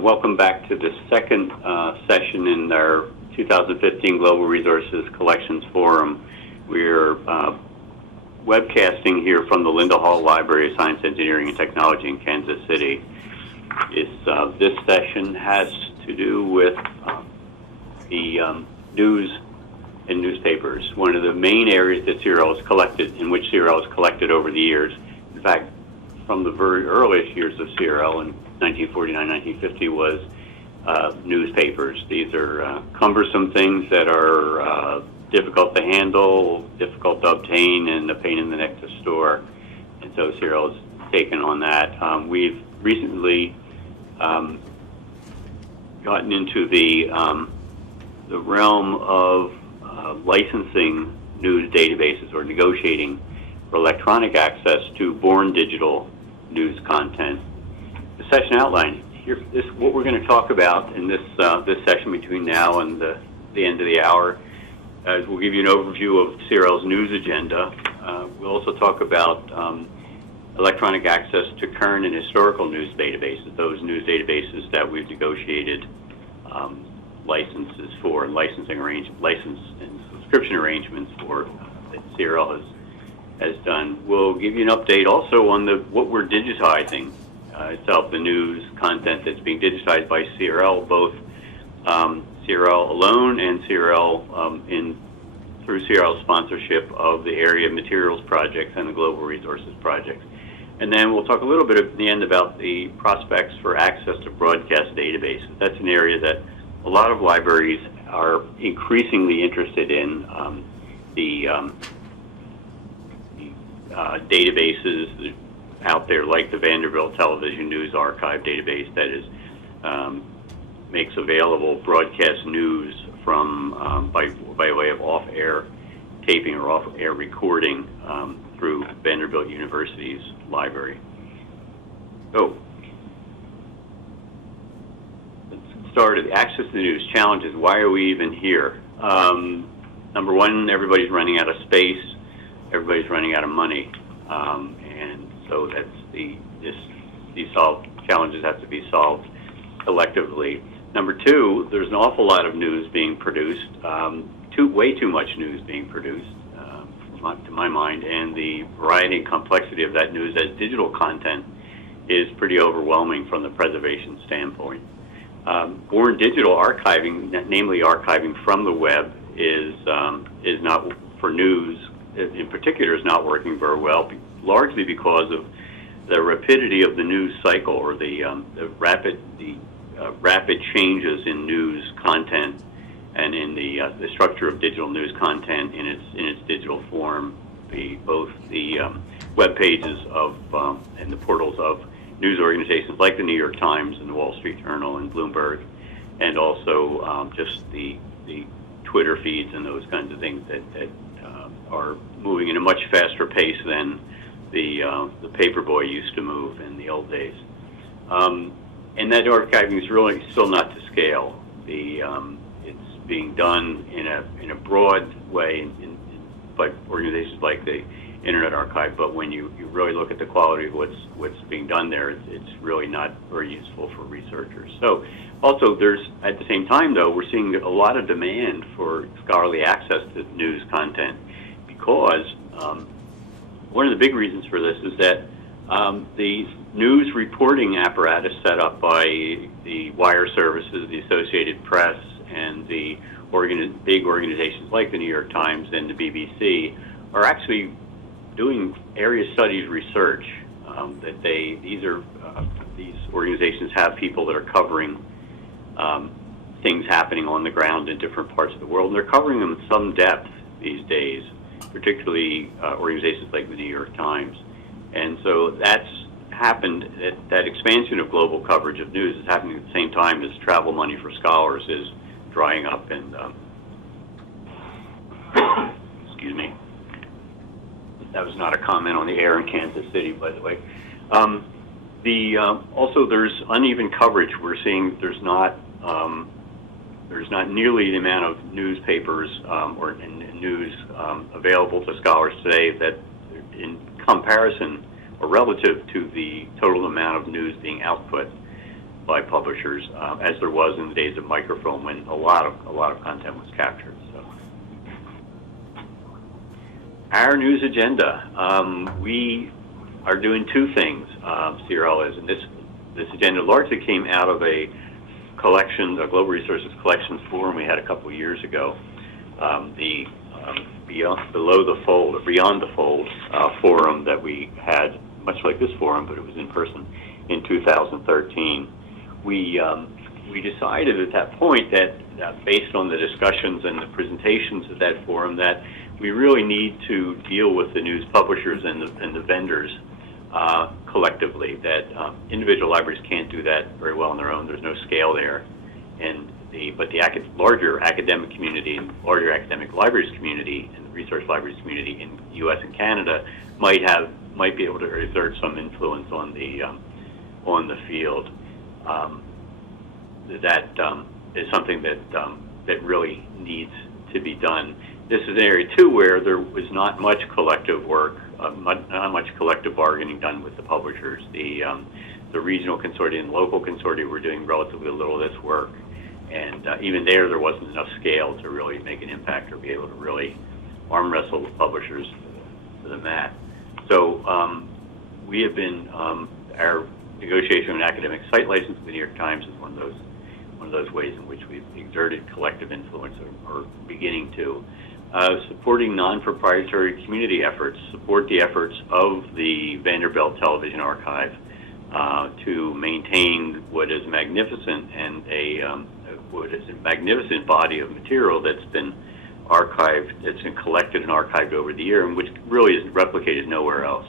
Welcome back to the second session in our 2015 Global Resources Collections Forum. We're webcasting here from the Linda Hall Library of Science, Engineering, and Technology in Kansas City. This session has to do with the news and newspapers, one of the main areas that CRL has collected, in which CRL has collected over the years. In fact, from the very earliest years of CRL in 1949, 1950 was newspapers. These are cumbersome things that are difficult to handle, difficult to obtain, and a pain in the neck to store. And so CRL has taken on that. We've recently gotten into the realm of licensing news databases or negotiating for electronic access to born digital news content. The session outline here is what we're going to talk about in this session between now and the end of the hour. We'll give you an overview of CRL's news agenda. We'll also talk about electronic access to current and historical news databases, those news databases that we've negotiated licenses for, license and subscription arrangements for that CRL has done. We'll give you an update also on what we're digitizing itself, the news content that's being digitized by CRL, both CRL alone and CRL through CRL's sponsorship of the Area Materials Projects and the Global Resources Projects. And then we'll talk a little bit at the end about the prospects for access to broadcast databases. That's an area that a lot of libraries are increasingly interested in. The databases out there, like the Vanderbilt Television News Archive database, that is makes available broadcast news from by way of off-air taping or off-air recording through Vanderbilt University's library. So let's start at access to the news challenges. Why are we even here? Number one, everybody's running out of space. Everybody's running out of money, and so that's these challenges have to be solved collectively. Number two, there's an awful lot of news being produced, way too much news being produced, to my mind, and the variety and complexity of that news as digital content is pretty overwhelming from the preservation standpoint. Born digital archiving, namely archiving from the web, is not for news. In particular, is not working very well, largely because of the rapidity of the news cycle, or the rapid changes in news content and in the structure of digital news content in its digital form. Both the web pages of and the portals of news organizations like the New York Times and the Wall Street Journal and Bloomberg, and also just the Twitter feeds and those kinds of things that are moving in a much faster pace than the paperboy used to move in the old days. And that archiving is really still not to scale. It's being done in a broad way by organizations like the Internet Archive, but when you really look at the quality of what's being done there, it's really not very useful for researchers. So also at the same time though, we're seeing a lot of demand for scholarly access to news content, because one of the big reasons for this is that the news reporting apparatus set up by the wire services, the Associated Press, and the big organizations like the New York Times and the BBC are actually doing area studies research. These organizations have people that are covering things happening on the ground in different parts of the world, and they're covering them in some depth these days, particularly organizations like the New York Times. And so that's happened, that expansion of global coverage of news is happening at the same time as travel money for scholars is drying up. And excuse me, that was not a comment on the air in Kansas City, by the way. Also, there's uneven coverage. We're seeing there's not nearly the amount of newspapers or news available to scholars today that, in comparison or relative to the total amount of news being output. by publishers, as there was in the days of microfilm when a lot of content was captured. So, our news agenda, we are doing two things. CRL is, and this agenda largely came out of a collection, a Global Resources Collections Forum we had a couple of years ago. The Beyond the Fold forum that we had, much like this forum, but it was in person in 2013. We decided at that point that based on the discussions and the presentations at that forum, that we really need to deal with the news publishers and the vendors collectively. That individual libraries can't do that very well on their own. There's no scale there, but the larger academic community and larger academic libraries community and the research libraries community in the U.S. and Canada might be able to exert some influence on the field. That is something that really needs to be done. This is an area too where there was not much collective work, not much collective bargaining done with the publishers. The regional consortia and local consortia were doing relatively little of this work, and even there wasn't enough scale to really make an impact or be able to really arm wrestle with publishers to the mat. So we have been our negotiation of an academic site license with the New York Times is one of those ways in which we've exerted collective influence or beginning to. Supporting non-proprietary community efforts, support the efforts of the Vanderbilt Television Archive to maintain what is magnificent and what is a magnificent body of material that's been archived, that's been collected and archived over the year, and which really is replicated nowhere else.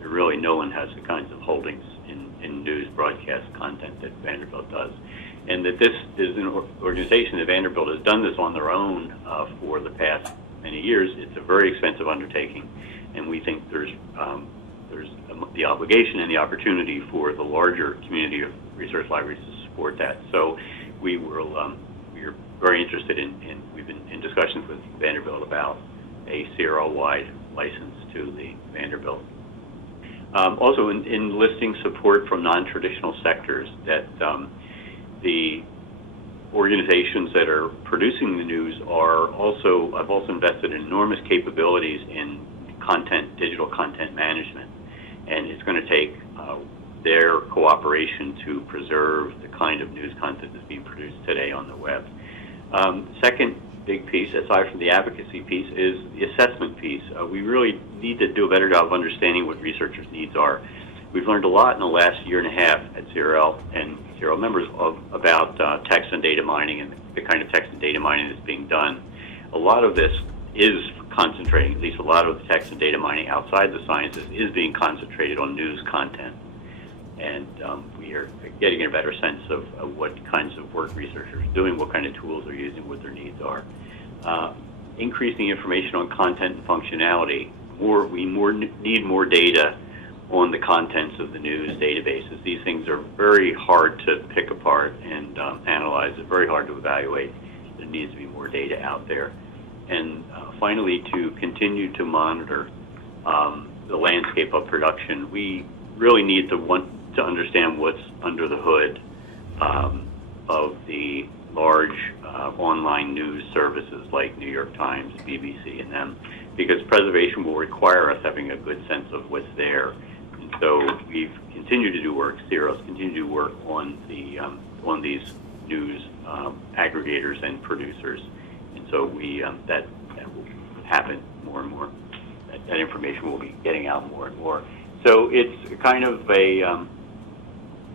Really, no one has the kinds of holdings in news broadcast content that Vanderbilt does. And that this is an organization that Vanderbilt has done this on their own for the past many years. It's a very expensive undertaking, and we think there's the obligation and the opportunity for the larger community of research libraries to support that. So we are very interested in we've been in discussions with Vanderbilt about a CRL-wide license to the Vanderbilt. Also, enlisting support from non-traditional sectors, that the organizations that are producing the news have also invested in enormous capabilities in digital content management, and it's going to take their cooperation to preserve the kind of news content that's being produced today on the web. Second big piece, aside from the advocacy piece, is the assessment piece. We really need to do a better job of understanding what researchers' needs are. We've learned a lot in the last year and a half at CRL and CRL members about text and data mining and the kind of text and data mining that's being done. A lot of this is concentrating, at least a lot of the text and data mining outside the sciences is being concentrated on news content. And we are getting a better sense of what kinds of work researchers are doing, what kind of tools they're using, what their needs are. Increasing information on content and functionality. We need more data on the contents of the news databases. These things are very hard to pick apart and analyze. It's very hard to evaluate. There needs to be more data out there. And finally, to continue to monitor the landscape of production. We really need to understand what's under the hood of the large online news services like New York Times, BBC, and them, because preservation will require us having a good sense of what's there. And so we've continued to do work, CRL's continued to do work on these news aggregators and producers. And so that will happen more and more. That information will be getting out more and more. So it's kind of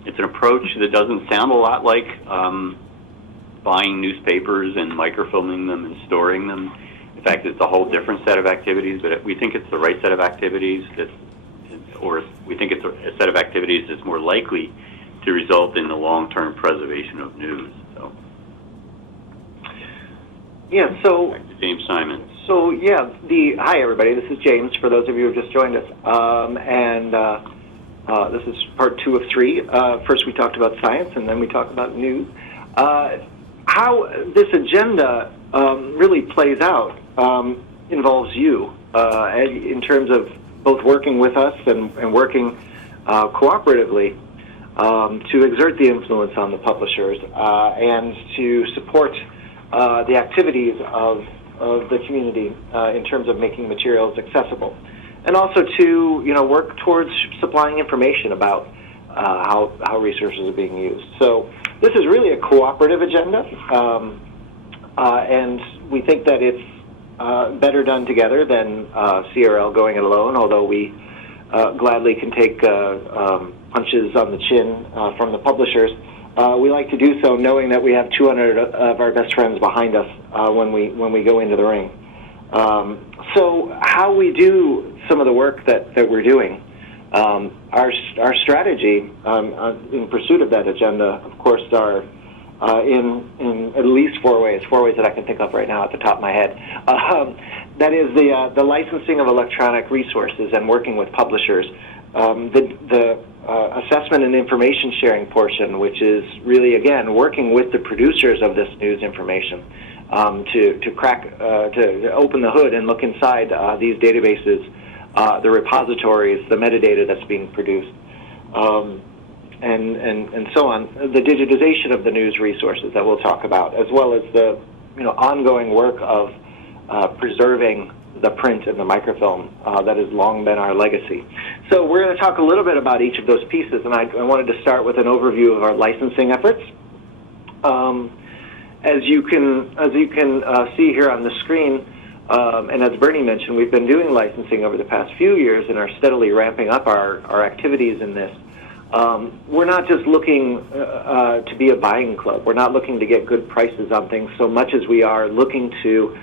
it's an approach that doesn't sound a lot like buying newspapers and microfilming them and storing them. In fact, it's a whole different set of activities, but we think it's the right set of activities or we think it's a set of activities that's more likely to result in the long-term preservation of news. So, yeah. So back to James Simon. So yeah, hi everybody. This is James. For those of you who have just joined us, this is part 2 of 3. First, we talked about science, and then we talked about news. How this agenda really plays out involves you in terms of both working with us and working cooperatively. to exert the influence on the publishers and to support the activities of the community in terms of making materials accessible, and also to work towards supplying information about how resources are being used. So this is really a cooperative agenda, and we think that it's better done together than CRL going it alone, although we gladly can take punches on the chin from the publishers. We like to do so knowing that we have 200 of our best friends behind us when we go into the ring. So how we do some of the work that we're doing, our strategy in pursuit of that agenda, of course, are in at least four ways that I can think of right now at the top of my head. That is the licensing of electronic resources and working with publishers. The assessment and information sharing portion, which is really, again, working with the producers of this news information to open the hood and look inside these databases, the repositories, the metadata that's being produced, and so on. The digitization of the news resources that we'll talk about, as well as the ongoing work of preserving the print and the microfilm that has long been our legacy. So we're going to talk a little bit about each of those pieces, and I wanted to start with an overview of our licensing efforts. As you can see here on the screen, and as Bernie mentioned, we've been doing licensing over the past few years and are steadily ramping up our activities in this. We're not just looking to be a buying club. We're not looking to get good prices on things so much as we are looking to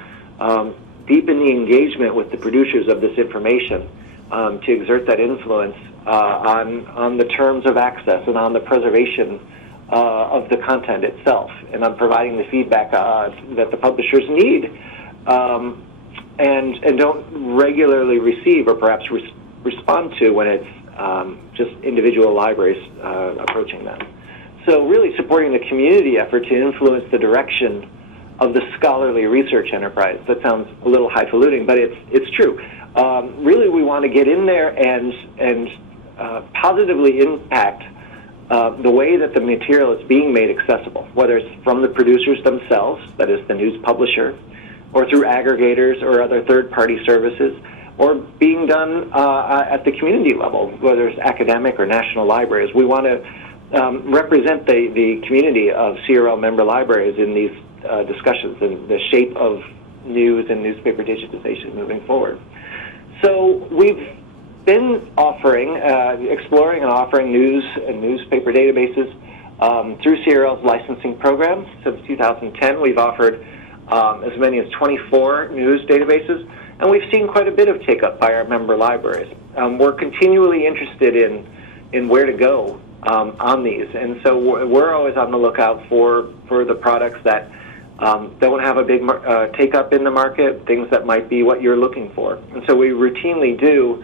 deepen the engagement with the producers of this information to exert that influence on the terms of access and on the preservation of the content itself, and on providing the feedback that the publishers need and don't regularly receive or perhaps respond to when it's just individual libraries approaching them. So really supporting the community effort to influence the direction of the scholarly research enterprise. That sounds a little highfalutin, but it's true. Really, we want to get in there and positively impact the way that the material is being made accessible, whether it's from the producers themselves, that is the news publisher, or through aggregators or other third-party services, or being done at the community level, whether it's academic or national libraries. We want to represent the community of CRL member libraries in these discussions and the shape of news and newspaper digitization moving forward. So we've been exploring and offering news and newspaper databases through CRL's licensing program. Since 2010, we've offered as many as 24 news databases, and we've seen quite a bit of take-up by our member libraries. We're continually interested in where to go on these, and so we're always on the lookout for the products that don't have a big take-up in the market, things that might be what you're looking for. And so we routinely do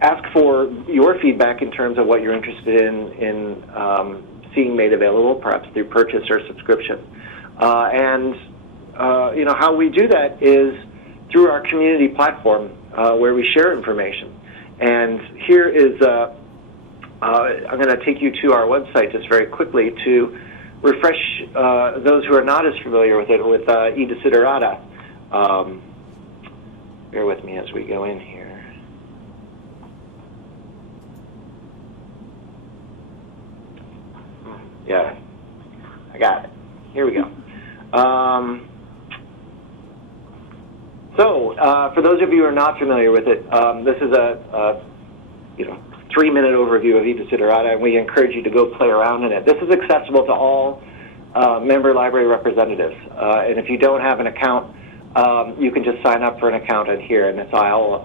ask for your feedback in terms of what you're interested in seeing made available, perhaps through purchase or subscription. How we do that is through our community platform where we share information. And here is, I'm going to take you to our website just very quickly to refresh those who are not as familiar with it with e-desiderata. Bear with me as we go in here. Yeah, I got it. Here we go. For those of you who are not familiar with it, this is a 3-minute overview of e-desiderata, and we encourage you to go play around in it. This is accessible to all member library representatives, and if you don't have an account, you can just sign up for an account in here, and it's all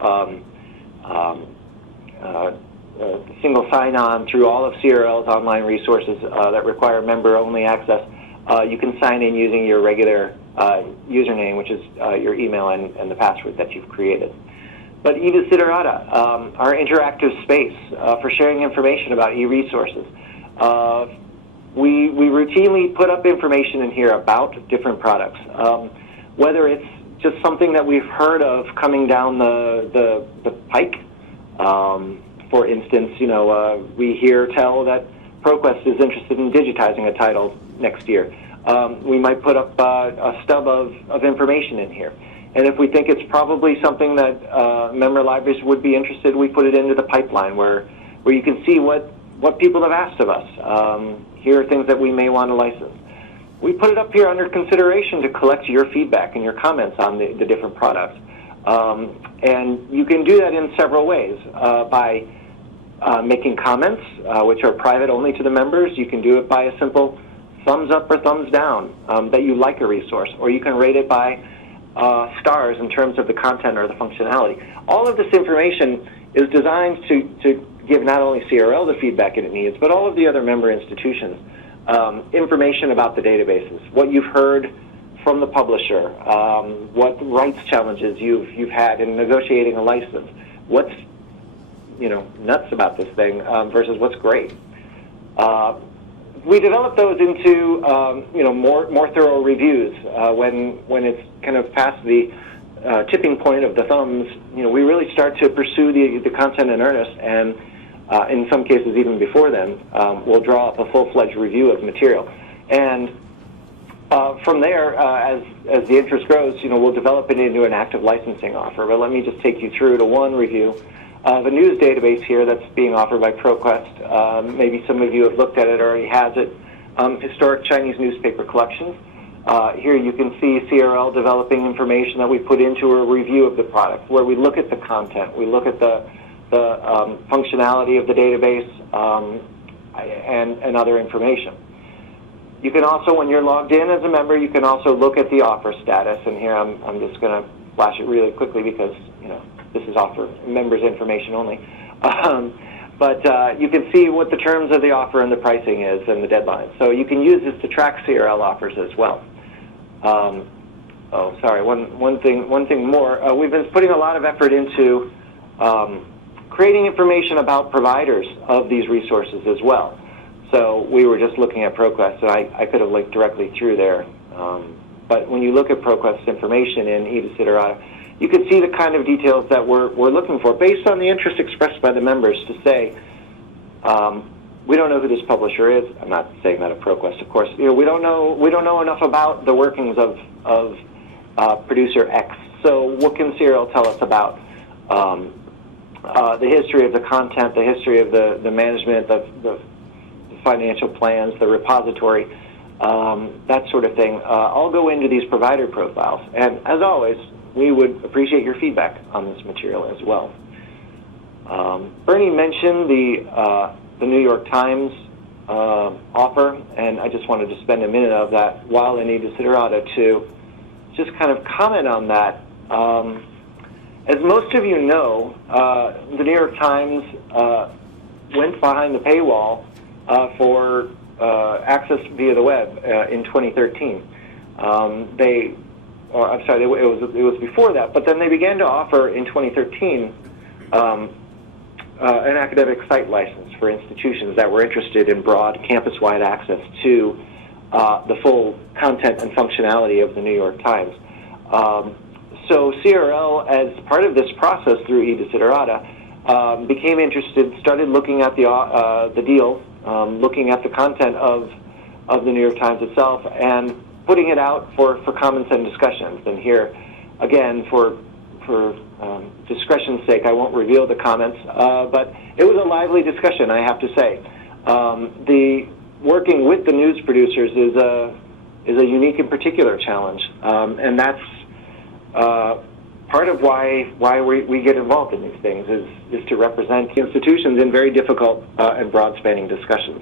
single sign-on through all of CRL's online resources that require member-only access. You can sign in using your regular username, which is your email and the password that you've created. But e-desiderata, our interactive space for sharing information about e-resources. We routinely put up information in here about different products, whether it's just something that we've heard of coming down the pike, For instance, we hear tell that ProQuest is interested in digitizing a title next year. We might put up a stub of information in here. And if we think it's probably something that member libraries would be interested, we put it into the pipeline where you can see what people have asked of us. Here are things that we may want to license. We put it up here under consideration to collect your feedback and your comments on the different products. And you can do that in several ways. By making comments, which are private only to the members. You can do it by a simple thumbs up or thumbs down that you like a resource, or you can rate it by stars in terms of the content or the functionality. All of this information is designed to give not only CRL the feedback it needs, but all of the other member institutions information about the databases, what you've heard from the publisher, what rights challenges you've had in negotiating a license, what's nuts about this thing versus what's great. We develop those into more thorough reviews when it's kind of past the tipping point of the thumbs. We really start to pursue the content in earnest, and in some cases even before then, we'll draw up a full-fledged review of material. And from there, as the interest grows, we'll develop it into an active licensing offer. But let me just take you through to one review. The news database here that's being offered by ProQuest, maybe some of you have looked at it or already has it, historic Chinese newspaper collections. Here you can see CRL developing information that we put into a review of the product, where we look at the content, we look at the functionality of the database and other information. You can also, when you're logged in as a member, you can also look at the offer status. And here I'm just going to flash it really quickly because this is offer members information only. But you can see what the terms of the offer and the pricing is and the deadline. So you can use this to track CRL offers as well. One thing more. We've been putting a lot of effort into creating information about providers of these resources as well. So we were just looking at ProQuest, so I could have linked directly through there. But when you look at ProQuest's information in eDesiderata, you can see the kind of details that we're looking for based on the interest expressed by the members to say, we don't know who this publisher is. I'm not saying that of ProQuest, of course. We don't know enough about the workings of producer X. So what can CRL tell us about the history of the content, the history of the management, the financial plans, the repository, that sort of thing, all go into these provider profiles. And as always, we would appreciate your feedback on this material as well. Bernie mentioned the New York Times offer, and I just wanted to spend a minute of that while in eDesiderata to just kind of comment on that. As most of you know, the New York Times went behind the paywall for access via the web in 2013. It was before that, but then they began to offer in 2013 an academic site license for institutions that were interested in broad campus-wide access to the full content and functionality of the New York Times. So CRL, as part of this process through eDesiderata, became interested, started looking at the deal, looking at the content of the New York Times itself, and putting it out for comments and discussions. And here, again, for discretion's sake, I won't reveal the comments, but it was a lively discussion, I have to say. The working with the news producers is a unique and particular challenge, and that's part of why we get involved in these things is to represent institutions in very difficult and broad-spanning discussions.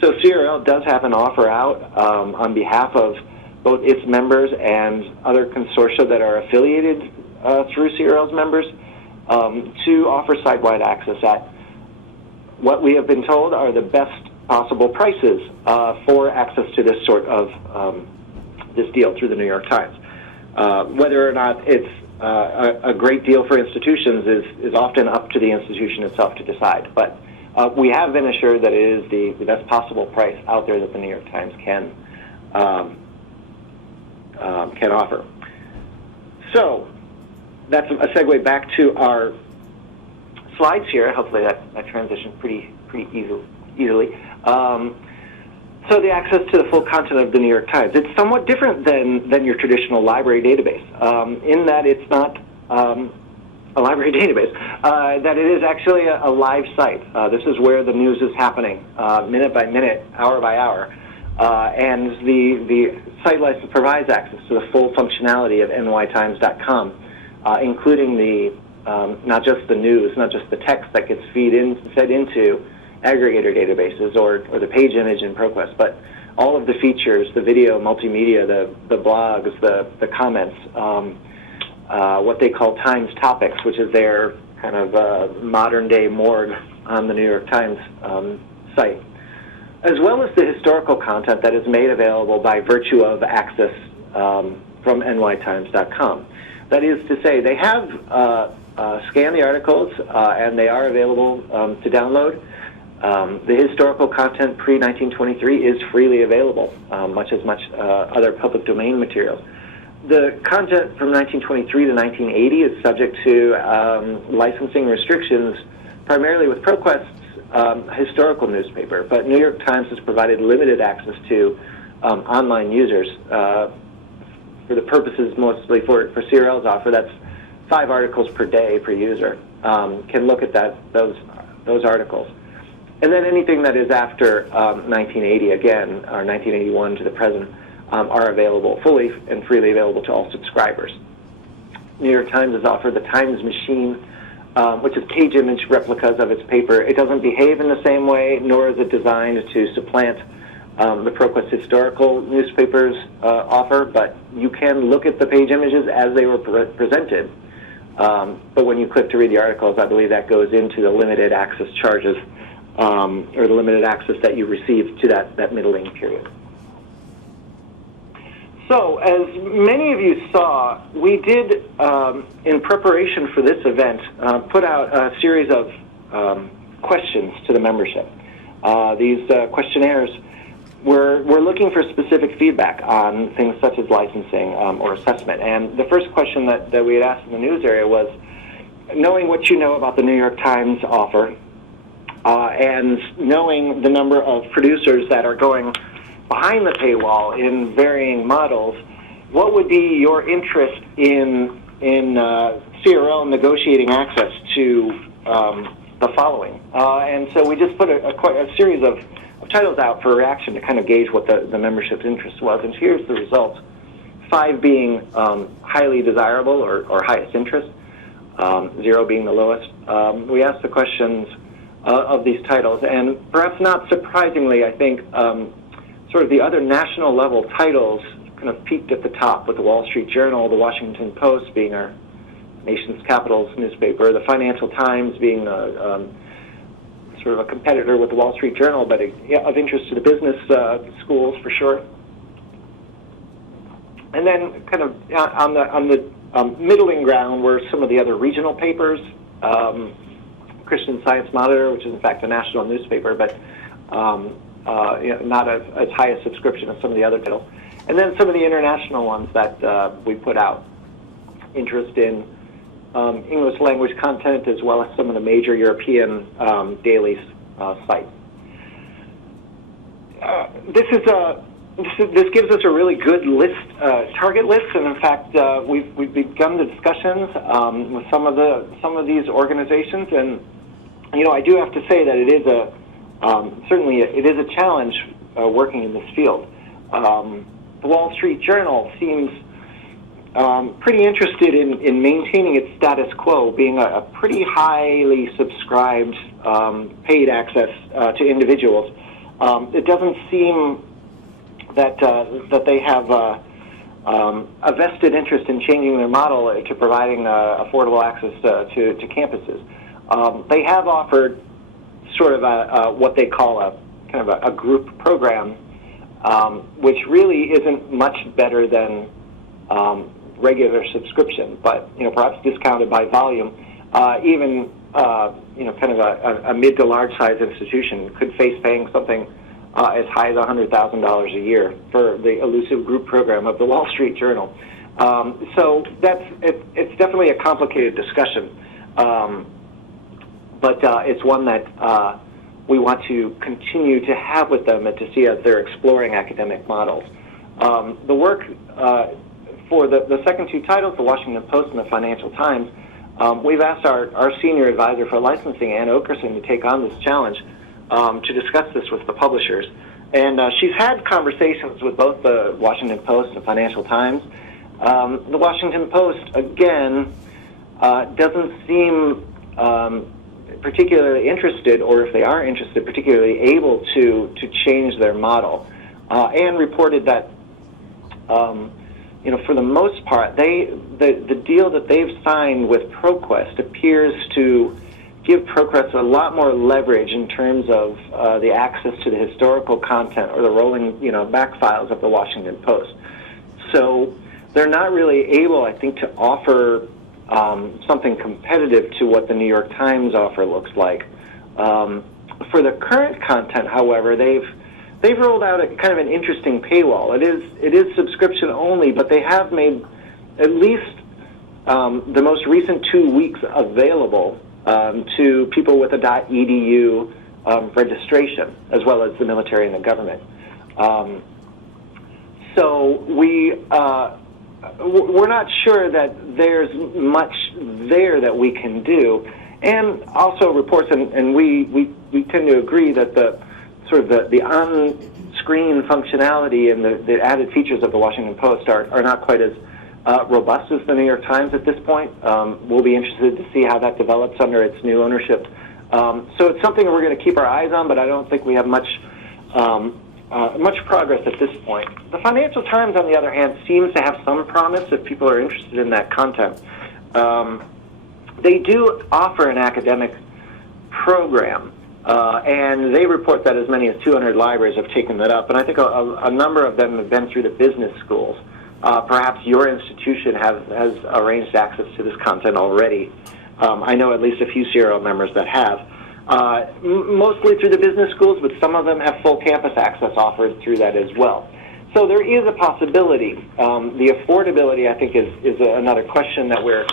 So CRL does have an offer out on behalf of both its members and other consortia that are affiliated through CRL's members to offer site-wide access at what we have been told are the best possible prices for access to this sort of this deal through the New York Times. Whether or not it's a great deal for institutions is often up to the institution itself to decide. But we have been assured that it is the best possible price out there that the New York Times can offer. So that's a segue back to our slides here. Hopefully that transitioned pretty easily. So the access to the full content of the New York Times. It's somewhat different than your traditional library database in that it's not a library database, that it is actually a live site. This is where the news is happening, minute by minute, hour by hour. And the site license provides access to the full functionality of nytimes.com, including the not just the news, not just the text that gets fed into aggregator databases or the page image in ProQuest, but all of the features, the video, multimedia, the blogs, the comments, what they call Times Topics, which is their kind of modern-day morgue on the New York Times site, as well as the historical content that is made available by virtue of access from nytimes.com. That is to say, they have scanned the articles, and they are available to download. The historical content pre-1923 is freely available, much as other public domain materials. The content from 1923 to 1980 is subject to licensing restrictions, primarily with ProQuest's historical newspaper, but New York Times has provided limited access to online users for the purposes mostly for CRL's offer. That's 5 articles per day per user can look at those articles. And then anything that is after 1980, again, or 1981 to the present, are available, fully and freely available to all subscribers. New York Times has offered the Times Machine, which is page image replicas of its paper. It doesn't behave in the same way, nor is it designed to supplant the ProQuest historical newspapers offer, but you can look at the page images as they were presented. But when you click to read the articles, I believe that goes into the limited access charges or the limited access that you receive to that middling period. So, as many of you saw, we did, in preparation for this event, put out a series of questions to the membership. These questionnaires were looking for specific feedback on things such as licensing or assessment. And the first question that we had asked in the news area was, knowing what you know about the New York Times offer, and knowing the number of producers that are going behind the paywall in varying models, what would be your interest in CRL negotiating access to the following? And so we just put a series of titles out for reaction to kind of gauge what the membership's interest was. And here's the results: 5 being highly desirable or highest interest, 0 being the lowest. We asked the questions of these titles, and perhaps not surprisingly, I think sort of the other national level titles kind of peaked at the top, with the Wall Street Journal, the Washington Post being our nation's capital's newspaper, the Financial Times being sort of a competitor with the Wall Street Journal, but of interest to the business schools for sure. And then kind of on the middling ground were some of the other regional papers, Christian Science Monitor, which is in fact a national newspaper, but not as high a subscription as some of the other titles. And then some of the international ones that we put out, interest in English language content, as well as some of the major European dailies sites. This gives us a really good list, target list, and in fact, we've begun the discussions with some of these organizations, and I do have to say that it is certainly it is a challenge working in this field. The Wall Street Journal seems pretty interested in maintaining its status quo, being a pretty highly subscribed paid access to individuals. It doesn't seem that they have a vested interest in changing their model to providing affordable access to campuses. They have offered sort of what they call a kind of a group program, which really isn't much better than regular subscription, but perhaps discounted by volume. Even kind of a mid to large size institution could face paying something as high as $100,000 a year for the elusive group program of the Wall Street Journal. So it's definitely a complicated discussion. but it's one that we want to continue to have with them and to see as they're exploring academic models. The work for the second two titles, the Washington Post and the Financial Times, we've asked our senior advisor for licensing, Ann Okerson, to take on this challenge to discuss this with the publishers. And she's had conversations with both the Washington Post and Financial Times. The Washington Post, again, doesn't seem particularly interested, or if they are interested, particularly able to change their model. Ann reported that, for the most part, the deal that they've signed with ProQuest appears to give ProQuest a lot more leverage in terms of the access to the historical content or the rolling, back files of the Washington Post. So they're not really able, I think, to offer something competitive to what the New York Times offer looks like. For the current content, however, they've rolled out a kind of an interesting paywall. It is subscription only, but they have made at least the most recent 2 weeks available to people with a .edu registration, as well as the military and the government. So we're not sure that there's much there that we can do. And also reports, and we tend to agree that the on-screen functionality and the added features of the Washington Post are not quite as robust as the New York Times at this point. We'll be interested to see how that develops under its new ownership. So it's something we're going to keep our eyes on, but I don't think we have much progress at this point. The Financial Times, on the other hand, seems to have some promise if people are interested in that content. They do offer an academic program, and they report that as many as 200 libraries have taken that up, and I think a number of them have been through the business schools. Perhaps your institution has arranged access to this content already. I know at least a few serial members that have. Mostly through the business schools, but some of them have full campus access offered through that as well. So there is a possibility. The affordability, I think, is another question that we're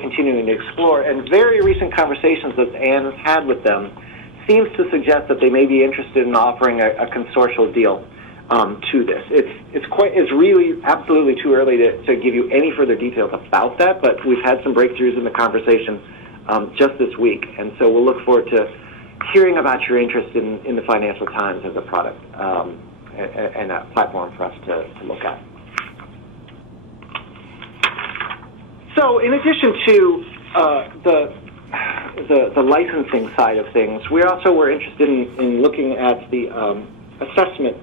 continuing to explore. And very recent conversations that Anne has had with them seems to suggest that they may be interested in offering a consortial deal to this. It's really absolutely too early to give you any further details about that, but we've had some breakthroughs in the conversation just this week, and so we'll look forward to hearing about your interest in the Financial Times as a product and a platform for us to look at. So in addition to the licensing side of things, we also were interested in looking at the assessment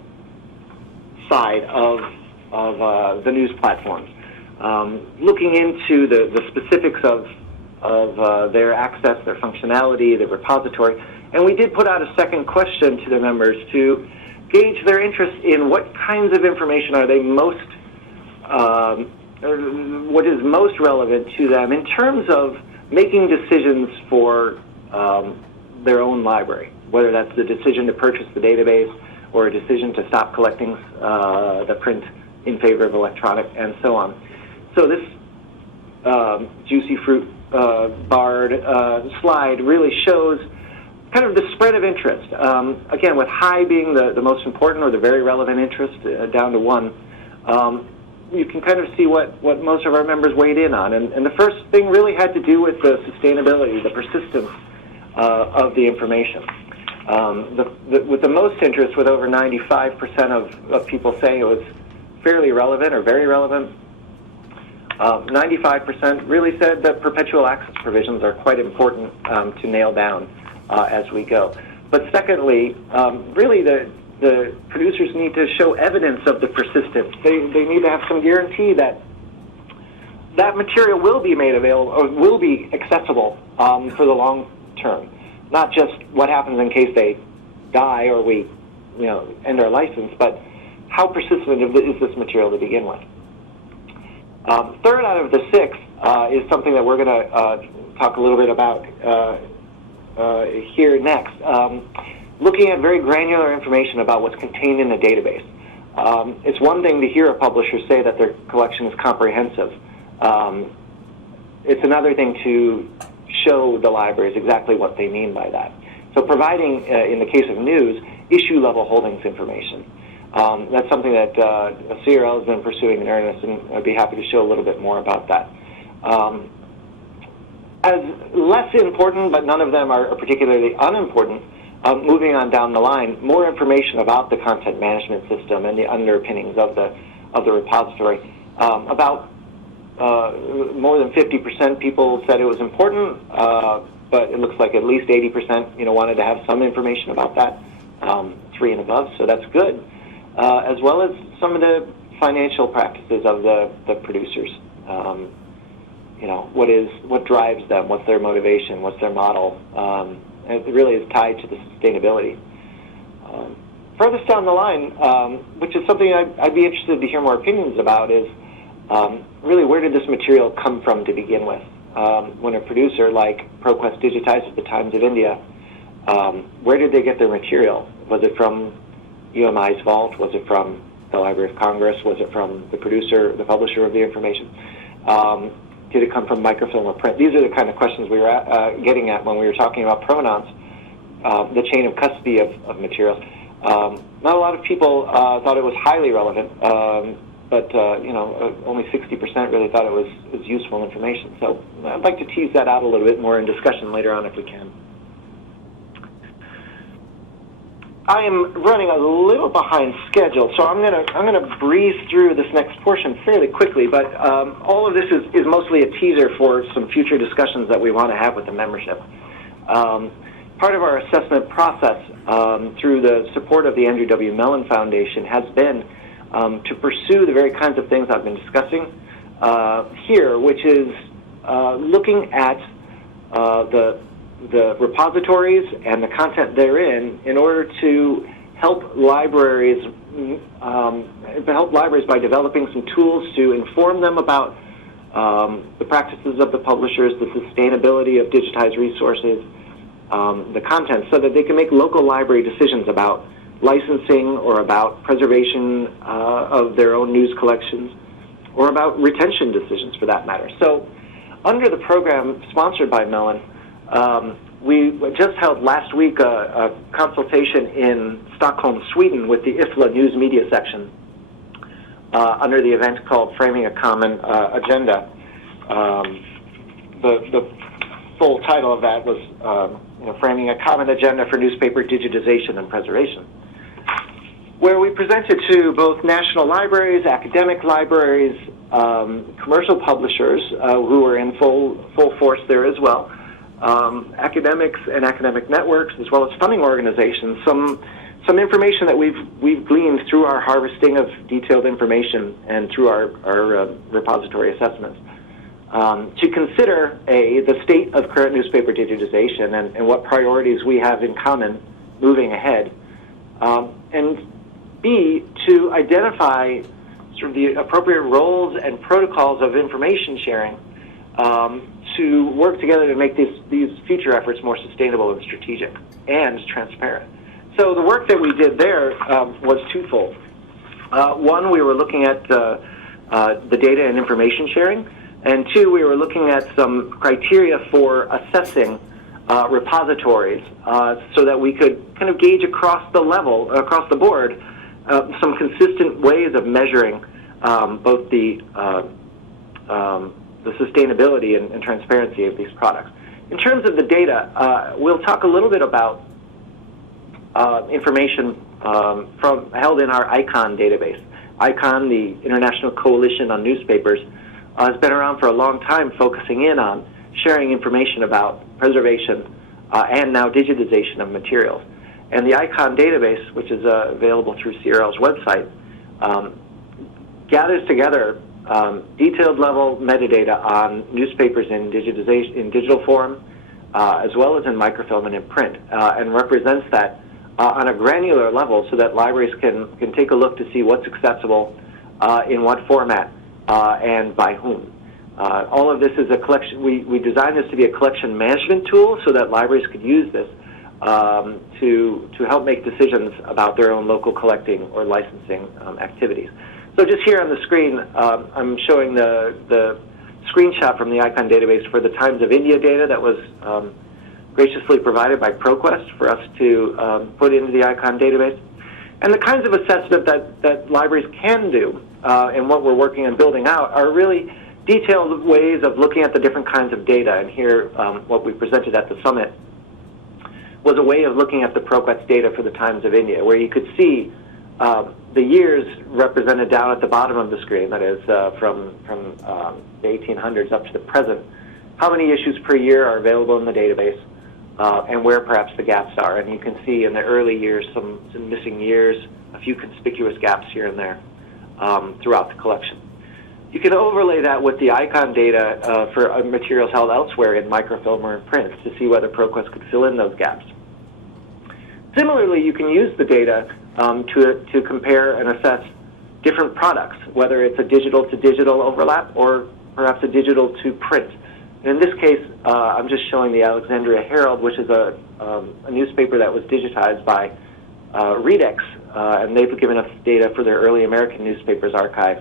side of the news platforms, looking into the specifics of their access, their functionality, their repository. And we did put out a second question to the members to gauge their interest in what kinds of information are they most, what is most relevant to them in terms of making decisions for their own library, whether that's the decision to purchase the database or a decision to stop collecting the print in favor of electronic, and so on. So this juicy fruit barred slide really shows kind of the spread of interest. Again, with high being the most important or the very relevant interest, down to 1, you can kind of see what most of our members weighed in on. And the first thing really had to do with the sustainability, the persistence of the information. With the most interest, with over 95% of people saying it was fairly relevant or very relevant, 95% really said that perpetual access provisions are quite important to nail down as we go. But secondly, really the producers need to show evidence of the persistence. They need to have some guarantee that that material will be made available or will be accessible for the long term. Not just what happens in case they die or we end our license, but how persistent is this material to begin with. Third out of the 6 is something that we're going to talk a little bit about here next. Looking at very granular information about what's contained in the database. It's one thing to hear a publisher say that their collection is comprehensive. It's another thing to show the libraries exactly what they mean by that. So providing, in the case of news, issue-level holdings information. That's something that CRL has been pursuing in earnest, and I'd be happy to show a little bit more about that. As less important, but none of them are particularly unimportant, moving on down the line, more information about the content management system and the underpinnings of the repository. About more than 50% people said it was important, but it looks like at least 80% wanted to have some information about that, 3 and above, so that's good. As well as some of the financial practices of the producers. What drives them, what's their motivation, what's their model. It really is tied to the sustainability. Furthest down the line, which is something I'd be interested to hear more opinions about, is really where did this material come from to begin with? When a producer like ProQuest Digitized at the Times of India, where did they get their material? Was it from UMI's vault? Was it from the Library of Congress? Was it from the producer, the publisher of the information? Did it come from microfilm or print? These are the kind of questions we were getting at when we were talking about provenance, the chain of custody of materials. Not a lot of people thought it was highly relevant, but only 60% really thought it was useful information. So I'd like to tease that out a little bit more in discussion later on if we can. I am running a little behind schedule, so I'm gonna breeze through this next portion fairly quickly. But all of this is mostly a teaser for some future discussions that we want to have with the membership. Part of our assessment process through the support of the Andrew W. Mellon Foundation has been to pursue the very kinds of things I've been discussing here, which is looking at the repositories and the content therein in order to help libraries by developing some tools to inform them about the practices of the publishers, the sustainability of digitized resources, the content, so that they can make local library decisions about licensing or about preservation of their own news collections, or about retention decisions for that matter. So under the program sponsored by Mellon, we just held last week a consultation in Stockholm, Sweden with the IFLA News Media section under the event called Framing a Common Agenda. The full title of that was Framing a Common Agenda for Newspaper Digitization and Preservation, where we presented to both national libraries, academic libraries, commercial publishers who were in full force there as well, academics and academic networks, as well as funding organizations, some information that we've gleaned through our harvesting of detailed information and through our repository assessments, to consider the state of current newspaper digitization and what priorities we have in common moving ahead, and B, to identify sort of the appropriate roles and protocols of information sharing to work together to make these future efforts more sustainable and strategic and transparent. So the work that we did there was twofold. One, we were looking at the data and information sharing, and two, we were looking at some criteria for assessing repositories so that we could kind of gauge across the board, some consistent ways of measuring both the sustainability and transparency of these products. In terms of the data, we'll talk a little bit about information held in our ICON database. ICON, the International Coalition on Newspapers, has been around for a long time, focusing in on sharing information about preservation and now digitization of materials. And the ICON database, which is available through CRL's website, gathers together detailed level metadata on newspapers in digital form, as well as in microfilm and in print, and represents that on a granular level so that libraries can take a look to see what's accessible, in what format, and by whom. All of this is a collection. We designed this to be a collection management tool so that libraries could use this to help make decisions about their own local collecting or licensing activities. So just here on the screen, I'm showing the screenshot from the ICON database for the Times of India data that was graciously provided by ProQuest for us to put into the ICON database. And the kinds of assessment that libraries can do and what we're working on building out are really detailed ways of looking at the different kinds of data. And here, what we presented at the summit was a way of looking at the ProQuest data for the Times of India, where you could see the years represented down at the bottom of the screen, that is from the 1800s up to the present, how many issues per year are available in the database, and where perhaps the gaps are. And you can see in the early years some missing years, a few conspicuous gaps here and there throughout the collection. You can overlay that with the ICON data for materials held elsewhere in microfilm or in print to see whether ProQuest could fill in those gaps. Similarly, you can use the data to compare and assess different products, whether it's a digital-to-digital overlap or perhaps a digital-to-print. In this case, I'm just showing the Alexandria Herald, which is a newspaper that was digitized by Redex, and they've given us data for their early American newspapers archive.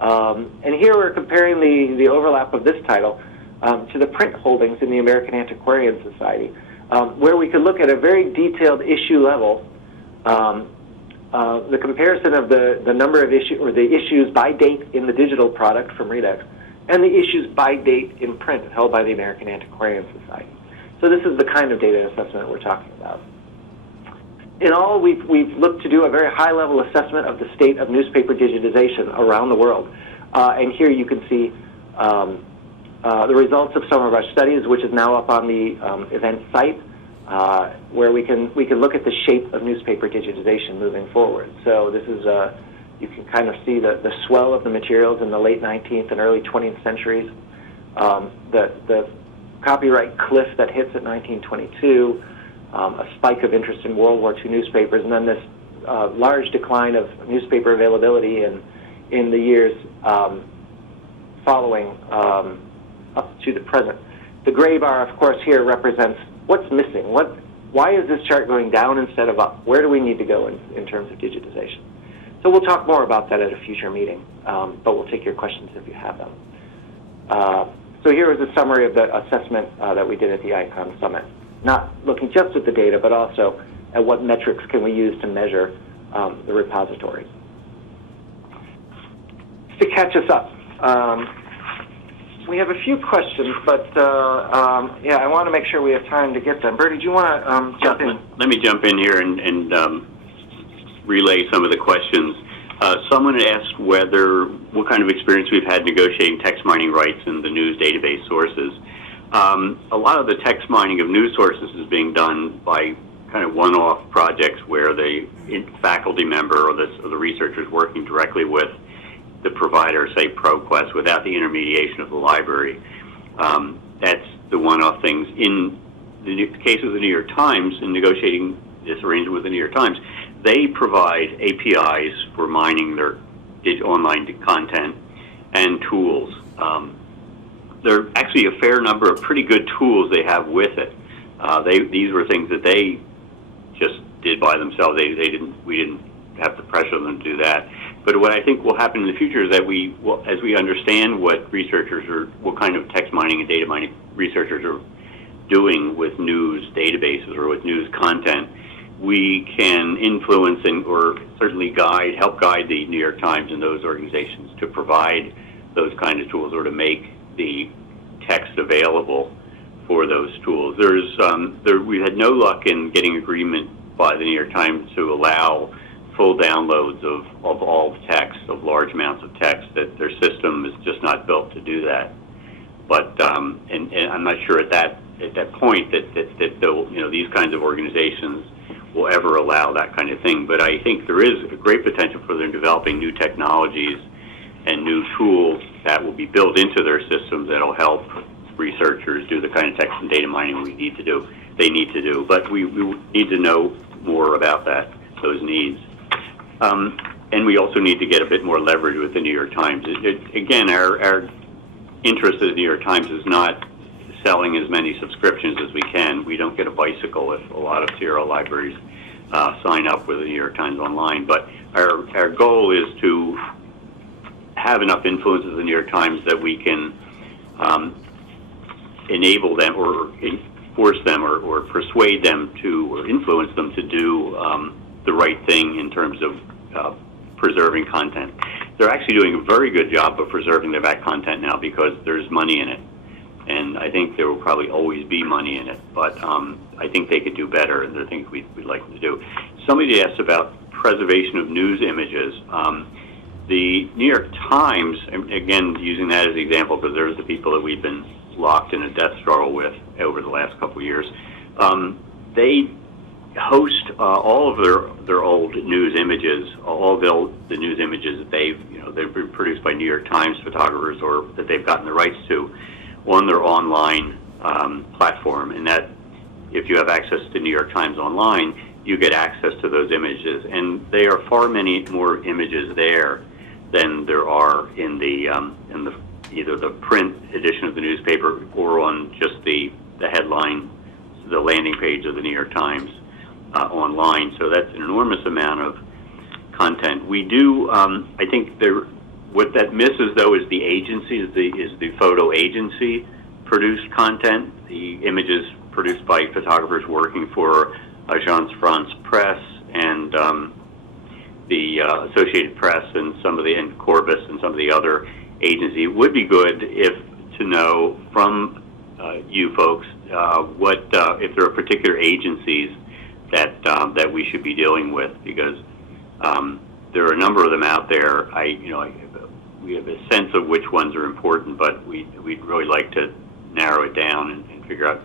And here we're comparing the overlap of this title to the print holdings in the American Antiquarian Society, where we could look at a very detailed issue level, the comparison of the number of issues, or the issues by date in the digital product from Redex, and the issues by date in print held by the American Antiquarian Society. So this is the kind of data assessment we're talking about. In all, we've looked to do a very high-level assessment of the state of newspaper digitization around the world. And here you can see the results of some of our studies, which is now up on the event site, where we can look at the shape of newspaper digitization moving forward. So this is you can kind of see the swell of the materials in the late 19th and early 20th centuries, the copyright cliff that hits at 1922, a spike of interest in World War II newspapers, and then this large decline of newspaper availability in the years following up to the present. The gray bar, of course, here represents what's missing. Why is this chart going down instead of up? Where do we need to go in terms of digitization? So we'll talk more about that at a future meeting, but we'll take your questions if you have them. So here is a summary of the assessment that we did at the ICON Summit. Not looking just at the data, but also at what metrics can we use to measure the repositories. To catch us up, we have a few questions, but yeah, I want to make sure we have time to get them. Bertie, do you want to jump in? Let me jump in here and relay some of the questions. Someone asked what kind of experience we've had negotiating text mining rights in the news database sources. A lot of the text mining of news sources is being done by kind of one-off projects where the faculty member or the researcher is working directly with the provider, say ProQuest, without the intermediation of the library. That's the one-off things. In the case of the New York Times, in negotiating this arrangement with the New York Times, they provide APIs for mining their online content and tools. There are actually a fair number of pretty good tools they have with it. These were things that they just did by themselves. We didn't have to pressure them to do that. But what I think will happen in the future is that as we understand what kind of text mining and data mining researchers are doing with news databases or with news content, we can influence or certainly help guide the New York Times and those organizations to provide those kind of tools or to make the text available for those tools. We had no luck in getting agreement by the New York Times to allow full downloads of all text, of large amounts of text. That their system is just not built to do that. But and I'm not sure at that point that these kinds of organizations will ever allow that kind of thing. But I think there is a great potential for them developing new technologies and new tools that will be built into their systems that will help researchers do the kind of text and data mining they need to do. But we need to know more about those needs. And we also need to get a bit more leverage with the New York Times. Again, our interest at the New York Times is not selling as many subscriptions as we can. We don't get a bicycle if a lot of CRL libraries sign up with the New York Times Online. But our goal is to have enough influence as the New York Times that we can enable them or force them or persuade them to or influence them to do the right thing in terms of preserving content. They're actually doing a very good job of preserving their back content now because there's money in it. And I think there will probably always be money in it, but I think they could do better, and there are things we'd like them to do. Somebody asked about preservation of news images. The New York Times, again, using that as an example, because there's the people that we've been locked in a death struggle with over the last couple of years, they host all of their old news images, all the news images that they've been produced by New York Times photographers or that they've gotten the rights to, on their online platform, and that if you have access to New York Times online, you get access to those images, and there are far many more images there than there are in the either the print edition of the newspaper or on just the headline, the landing page of the New York Times online. So that's an enormous amount of content. We do, I think what that misses, though, is the agency, is the photo agency produced content, the images produced by photographers working for Agence France Presse and the Associated Press and and Corbis and some of the other agencies. It would be good to know from you folks if there are particular agencies that we should be dealing with, because there are a number of them out there. We have a sense of which ones are important, but we'd really like to narrow it down and figure out,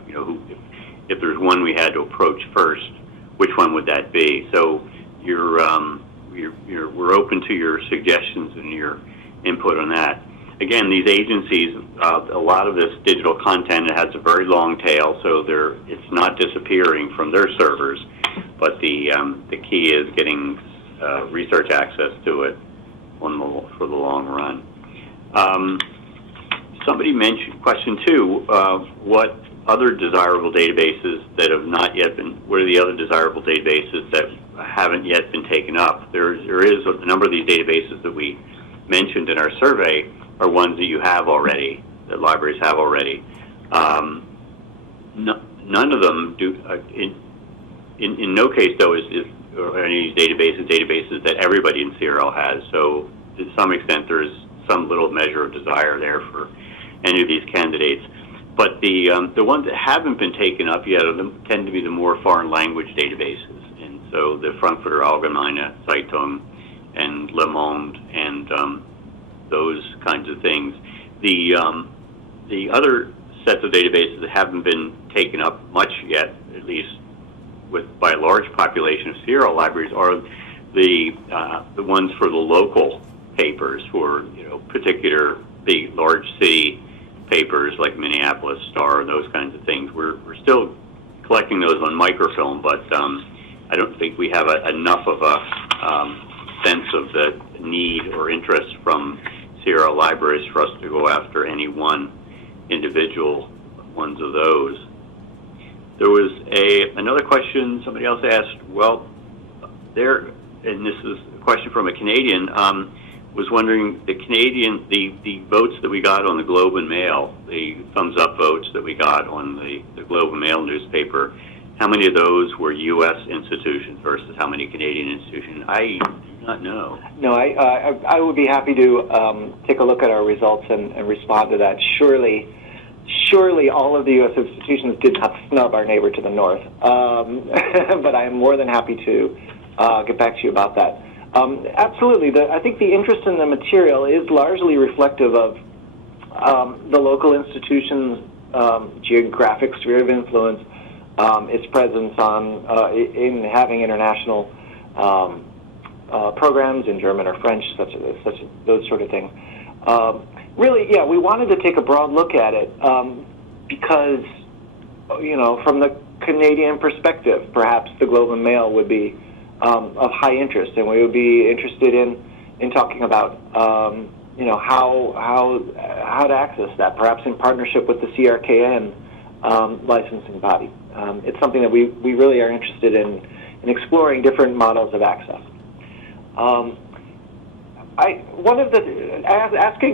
if there's one we had to approach first, which one would that be? So we're open to your suggestions and your input on that. Again, these agencies, a lot of this digital content, it has a very long tail, so it's not disappearing from their servers, but the key is getting research access to it for the long run. Somebody mentioned, question two, what other desirable databases that have not yet been, what are the other desirable databases that haven't yet been taken up? There is a number of these databases that we mentioned in our survey are ones that you have already, that libraries have already. None of them do, in no case, though, is any of these databases that everybody in CRL has. So to some extent, there's some little measure of desire there for any of these candidates. But the ones that haven't been taken up yet tend to be the more foreign language databases. And so the Frankfurter Allgemeine Zeitung and Le Monde and those kinds of things. The other sets of databases that haven't been taken up much yet, at least by a large population of serial libraries, are the ones for the local papers, for particular big large city papers like Minneapolis Star, those kinds of things. We're still collecting those on microfilm, but I don't think we have enough of a sense of the need or interest from serial libraries for us to go after any one individual ones of those. There was another question somebody else asked. Well, and this is a question from a Canadian, was wondering the votes that we got on the Globe and Mail, the thumbs up votes that we got on the Globe and Mail newspaper, how many of those were U.S. institutions versus how many Canadian institutions? I do not know. No, I would be happy to take a look at our results and respond to that. Surely all of the U.S. institutions did not snub our neighbor to the north, but I am more than happy to get back to you about that. Absolutely. I think the interest in the material is largely reflective of the local institution's geographic sphere of influence, its presence in having international programs in German or French, such those sort of things. Really, yeah, we wanted to take a broad look at it because, from the Canadian perspective, perhaps the Globe and Mail would be of high interest, and we would be interested in talking about how to access that, perhaps in partnership with the CRKN licensing body. It's something that we really are interested in exploring different models of access.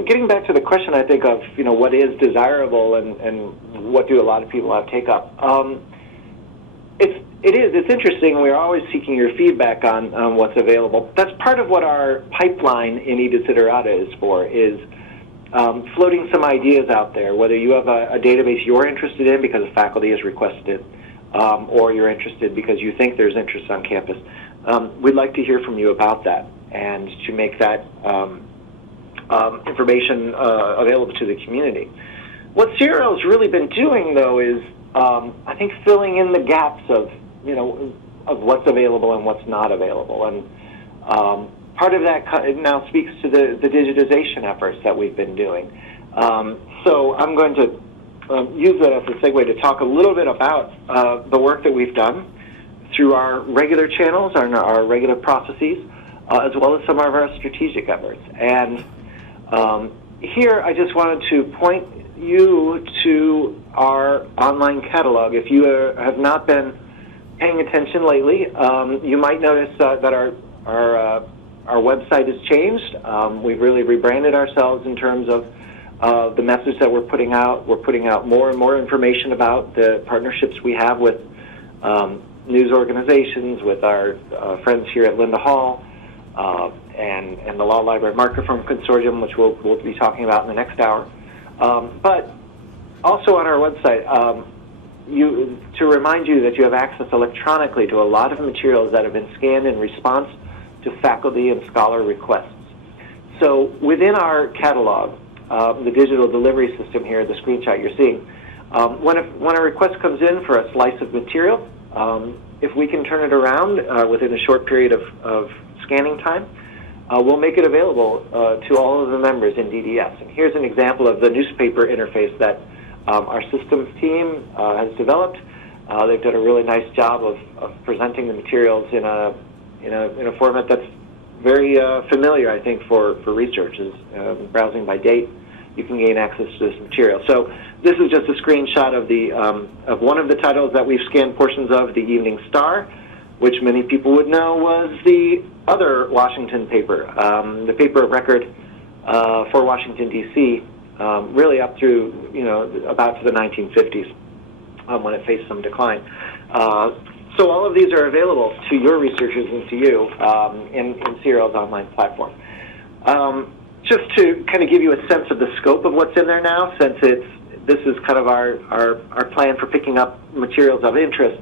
Getting back to the question, I think of what is desirable and what do a lot of people have take up. It's interesting. We're always seeking your feedback on what's available. That's part of what our pipeline in e-Desiderata is for, is floating some ideas out there, whether you have a database you're interested in because the faculty has requested it, or you're interested because you think there's interest on campus. We'd like to hear from you about that and to make that information available to the community. What CRL's really been doing, though, is I think filling in the gaps of what's available and what's not available, and part of that now speaks to the digitization efforts that we've been doing. So I'm going to use that as a segue to talk a little bit about the work that we've done through our regular channels and our regular processes, as well as some of our strategic efforts. And here I just wanted to point you to our online catalog. If you have not been paying attention lately, you might notice that our website has changed. We've really rebranded ourselves in terms of the message that we're putting out. We're putting out more and more information about the partnerships we have with news organizations, with our friends here at Linda Hall, and the Law Library Microfilm Consortium, which we'll be talking about in the next hour. But also on our website, to remind you that you have access electronically to a lot of materials that have been scanned in response to faculty and scholar requests. So within our catalog, the digital delivery system here, the screenshot you're seeing, when a request comes in for a slice of material, if we can turn it around within a short period of scanning time, we'll make it available to all of the members in DDS. And here's an example of the newspaper interface that our systems team has developed. They've done a really nice job of presenting the materials in a format that's very familiar, I think, for researchers. Browsing by date, you can gain access to this material. So this is just a screenshot of of one of the titles that we've scanned portions of, the Evening Star, which many people would know was the other Washington paper, the paper of record for Washington, D.C., really up through, about to the 1950s when it faced some decline. So all of these are available to your researchers and to you in CRL's online platform. Just to kind of give you a sense of the scope of what's in there now, since this is kind of our plan for picking up materials of interest.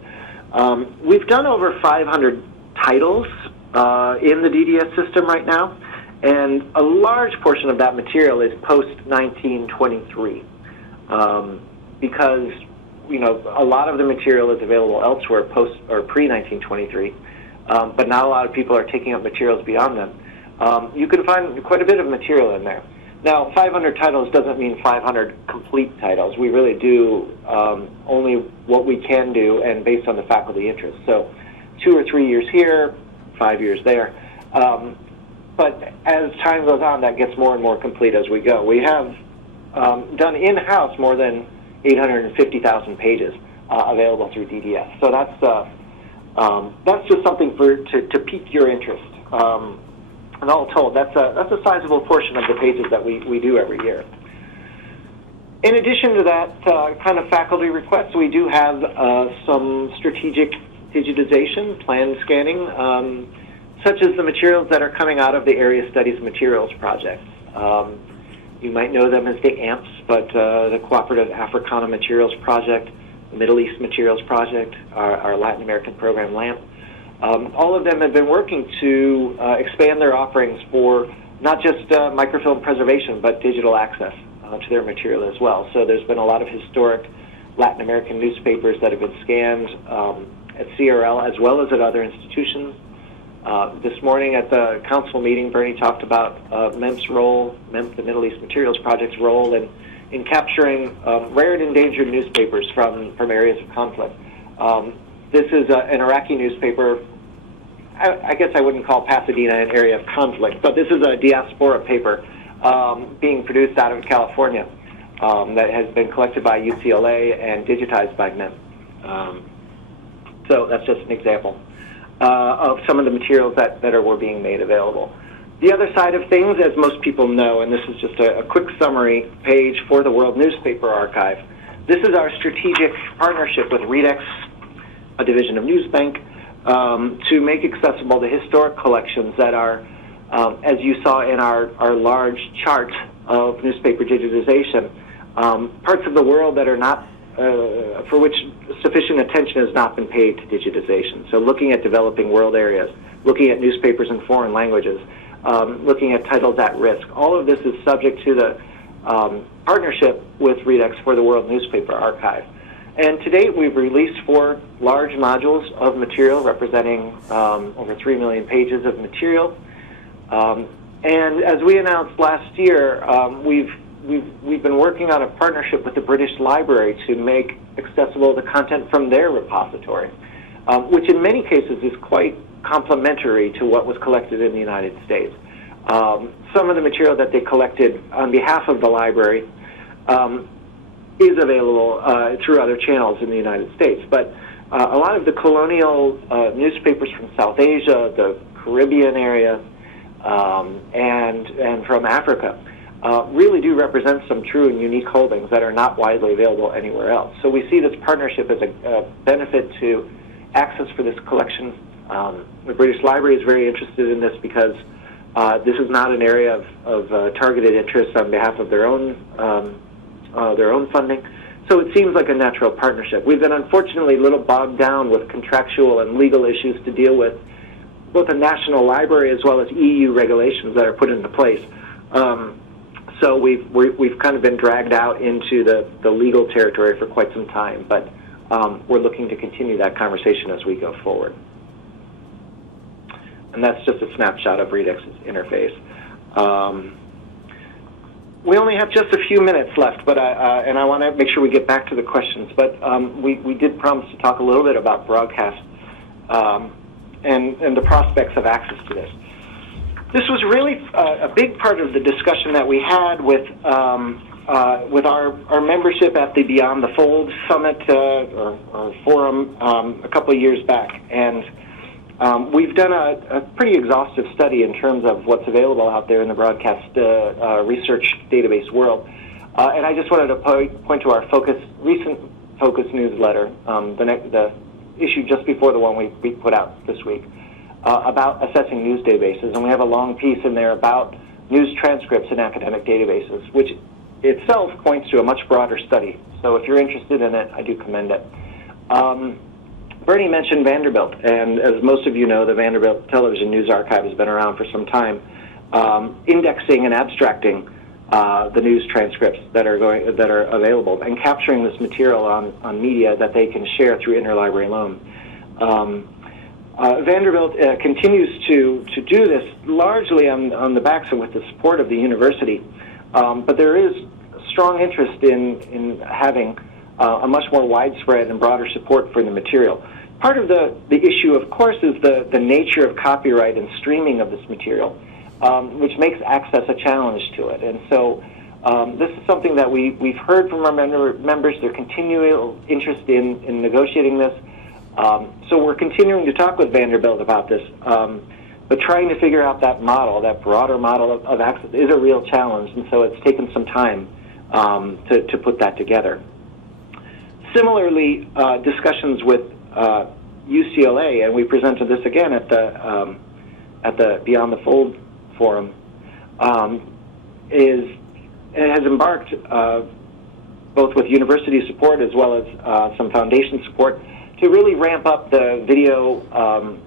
We've done over 500 titles in the DDS system right now, and a large portion of that material is post-1923 because a lot of the material is available elsewhere post or pre-1923, but not a lot of people are taking up materials beyond them. You can find quite a bit of material in there. Now, 500 titles doesn't mean 500 complete titles. We really do only what we can do and based on the faculty interest. So 2 or 3 years here, 5 years there. But as time goes on, that gets more and more complete as we go. We have done in-house more than 850,000 pages available through DDS. So that's just something to pique your interest. And all told, that's a sizable portion of the pages that we do every year. In addition to that kind of faculty requests, we do have some strategic digitization, planned scanning, such as the materials that are coming out of the Area Studies Materials Project. You might know them as the AMPS, but the Cooperative Africana Materials Project, the Middle East Materials Project, our Latin American program, LAMP. All of them have been working to expand their offerings for not just microfilm preservation, but digital access to their material as well. So there's been a lot of historic Latin American newspapers that have been scanned at CRL as well as at other institutions. This morning at the council meeting, Bernie talked about MEMP's role, MEMP, the Middle East Materials Project's role in capturing rare and endangered newspapers from areas of conflict. This is an Iraqi newspaper. I guess I wouldn't call Pasadena an area of conflict, but this is a diaspora paper being produced out of California that has been collected by UCLA and digitized by MEMP. So that's just an example of some of the materials that were being made available. The other side of things, as most people know, and this is just a quick summary page for the World Newspaper Archive, this is our strategic partnership with Redex, a division of Newsbank, to make accessible the historic collections that are, as you saw in our large chart of newspaper digitization, parts of the world that are not, for which sufficient attention has not been paid to digitization. So looking at developing world areas, looking at newspapers in foreign languages, looking at titles at risk. All of this is subject to the partnership with Redex for the World Newspaper Archive. And to date, we've released 4 large modules of material representing over 3 million pages of material. And as we announced last year, we've been working on a partnership with the British Library to make accessible the content from their repository, which in many cases is quite complementary to what was collected in the United States. Some of the material that they collected on behalf of the library is available through other channels in the United States, but a lot of the colonial newspapers from South Asia, the Caribbean area, and from Africa really do represent some true and unique holdings that are not widely available anywhere else. So we see this partnership as a benefit to access for this collection. The British Library is very interested in this because this is not an area of targeted interest on behalf of their own funding. So it seems like a natural partnership. We've been unfortunately a little bogged down with contractual and legal issues to deal with, both a national library as well as EU regulations that are put into place. So we've kind of been dragged out into the legal territory for quite some time, but we're looking to continue that conversation as we go forward. And that's just a snapshot of Redex's interface. We only have just a few minutes left, but I want to make sure we get back to the questions. But we did promise to talk a little bit about broadcast and the prospects of access to this. This was really a big part of the discussion that we had with our membership at the Beyond the Fold Summit or Forum a couple of years back. And we've done a pretty exhaustive study in terms of what's available out there in the broadcast research database world. And I just wanted to point to our recent Focus newsletter, the issue just before the one we put out this week, about assessing news databases. And we have a long piece in there about news transcripts in academic databases, which itself points to a much broader study. So if you're interested in it, I do commend it. Bernie mentioned Vanderbilt, and as most of you know, the Vanderbilt Television News Archive has been around for some time, indexing and abstracting the news transcripts that are available and capturing this material on media that they can share through interlibrary loan. Vanderbilt continues to do this largely on the backs and with the support of the university, but there is strong interest in having a much more widespread and broader support for the material. Part of the issue, of course, is the nature of copyright and streaming of this material, which makes access a challenge to it. And so this is something that we've heard from our members, their continual interest in negotiating this. So we're continuing to talk with Vanderbilt about this, but trying to figure out that model, that broader model of access, is a real challenge, and so it's taken some time to put that together. Similarly, discussions with UCLA, and we presented this again at the Beyond the Fold Forum, has embarked both with university support as well as some foundation support to really ramp up the video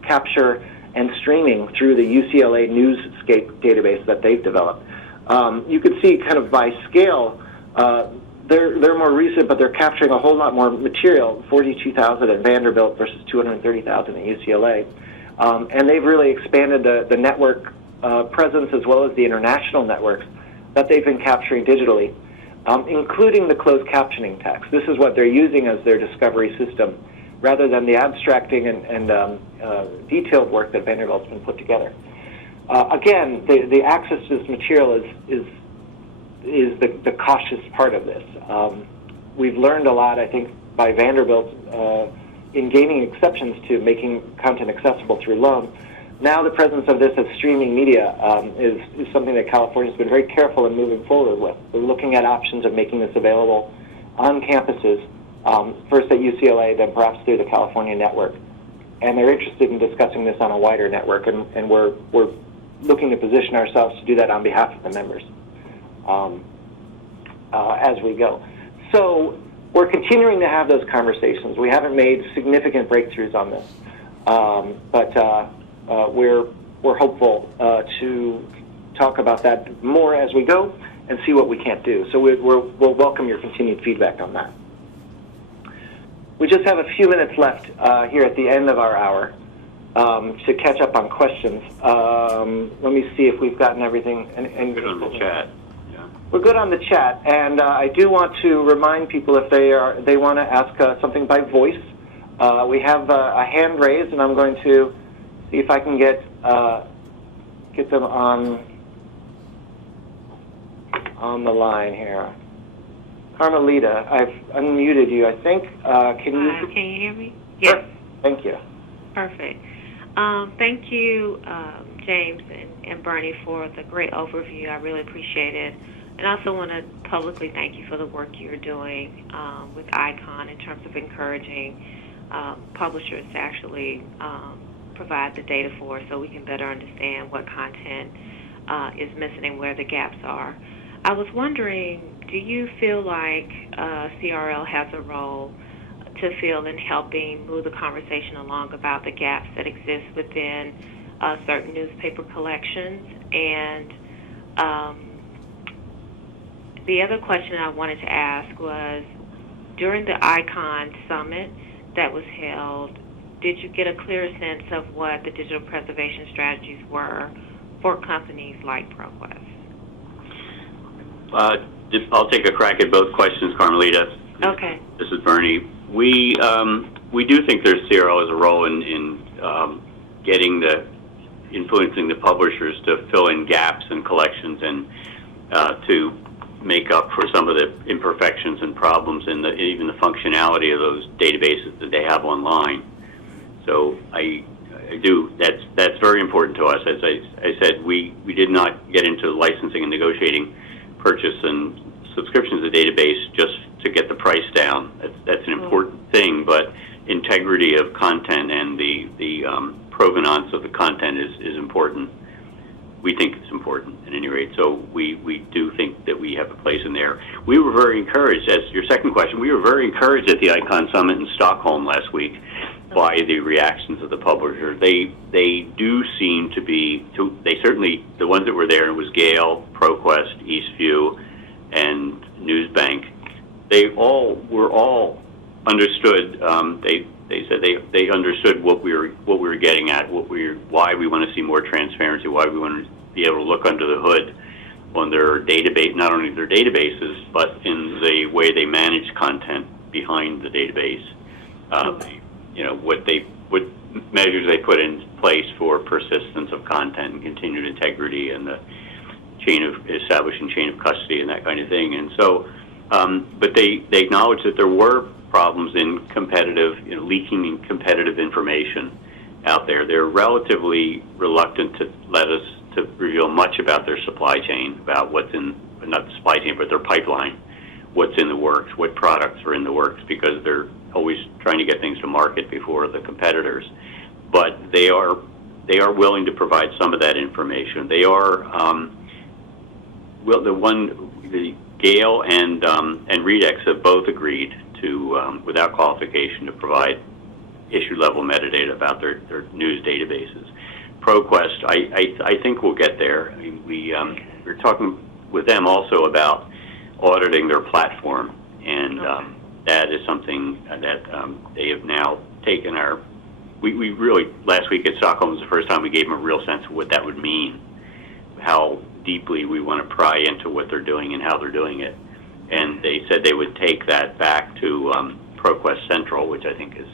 capture and streaming through the UCLA Newscape database that they've developed. You could see kind of by scale, they're more recent, but they're capturing a whole lot more material, 42,000 at Vanderbilt versus 230,000 at UCLA. And they've really expanded the network presence as well as the international networks that they've been capturing digitally, including the closed captioning text. This is what they're using as their discovery system, rather than the abstracting and detailed work that Vanderbilt's been put together. Again, the access to this material is the cautious part of this. We've learned a lot, I think, by Vanderbilt in gaining exceptions to making content accessible through loan, Now the presence of this as streaming media is something that California's been very careful in moving forward with. We're looking at options of making this available on campuses, first at UCLA, then perhaps through the California network. And they're interested in discussing this on a wider network, and we're looking to position ourselves to do that on behalf of the members as we go. So we're continuing to have those conversations. We haven't made significant breakthroughs on this, but we're hopeful to talk about that more as we go and see what we can't do. So we'll welcome your continued feedback on that. We just have a few minutes left here at the end of our hour to catch up on questions. Let me see if we've gotten everything. And good on the chat. Yeah. We're good on the chat, and I do want to remind people if they want to ask something by voice. We have a hand raised, and I'm going to see if I can get them on the line here. Carmelita, I've unmuted you, I think. Can you hear me? Yes. Perfect. Thank you. Perfect. Thank you, James and Bernie, for the great overview. I really appreciate it. And I also want to publicly thank you for the work you're doing with ICON in terms of encouraging publishers to actually provide the data for us so we can better understand what content is missing and where the gaps are. I was wondering, do you feel like CRL has a role to fill in helping move the conversation along about the gaps that exist within certain newspaper collections? And the other question I wanted to ask was, during the ICON summit that was held, did you get a clearer sense of what the digital preservation strategies were for companies like ProQuest? I'll take a crack at both questions, Carmelita. Okay. This is Bernie. We do think there's CRL as a role in influencing the publishers to fill in gaps in collections and to make up for some of the imperfections and problems in even the functionality of those databases that they have online. So I do. That's very important to us. As I said, we did not get into licensing and negotiating purchase and subscriptions of the database just to get the price down. That's an important thing, but integrity of content and the provenance of the content is important. We think it's important at any rate, so we do think that we have a place in there. We were very encouraged, as your second question, we were very encouraged at the ICON Summit in Stockholm last week by the reactions of the publisher. They do seem to be, they certainly, the ones that were there, it was Gale, ProQuest, Eastview, and Newsbank, they were all understood. They said they understood what we were getting at, why we want to see more transparency, why we want to be able to look under the hood on their database, not only their databases, but in the way they manage content behind the database. What measures they put in place for persistence of content and continued integrity and the establishing chain of custody and that kind of thing. And so, but they acknowledged that there were problems in leaking in competitive information out there. They're relatively reluctant to let us to reveal much about their supply chain, about what's in, not the supply chain, but their pipeline, what's in the works, what products are in the works, because they're always trying to get things to market before the competitors. But they are willing to provide some of that information. They are, the Gale and Redex have both agreed to, without qualification, to provide issue-level metadata about their news databases. ProQuest, I think we'll get there. I mean, we're talking with them also about auditing their platform, and that is something that they have now taken we really, last week at Stockholm was the first time we gave them a real sense of what that would mean, how deeply we want to pry into what they're doing and how they're doing it. And they said they would take that back to ProQuest Central, which I think is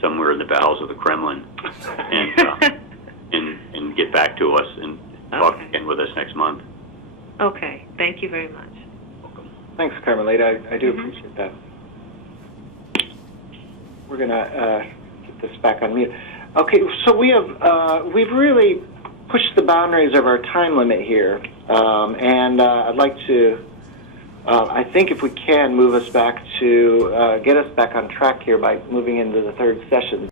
somewhere in the bowels of the Kremlin, and get back to us and talk again with us next month. Okay. Thank you very much. Welcome. Thanks, Carmelita. I do appreciate that. We're going to get this back on mute. Okay, so we've really pushed the boundaries of our time limit here, and I'd like to, I think if we can, move us back to, get us back on track here by moving into the third session.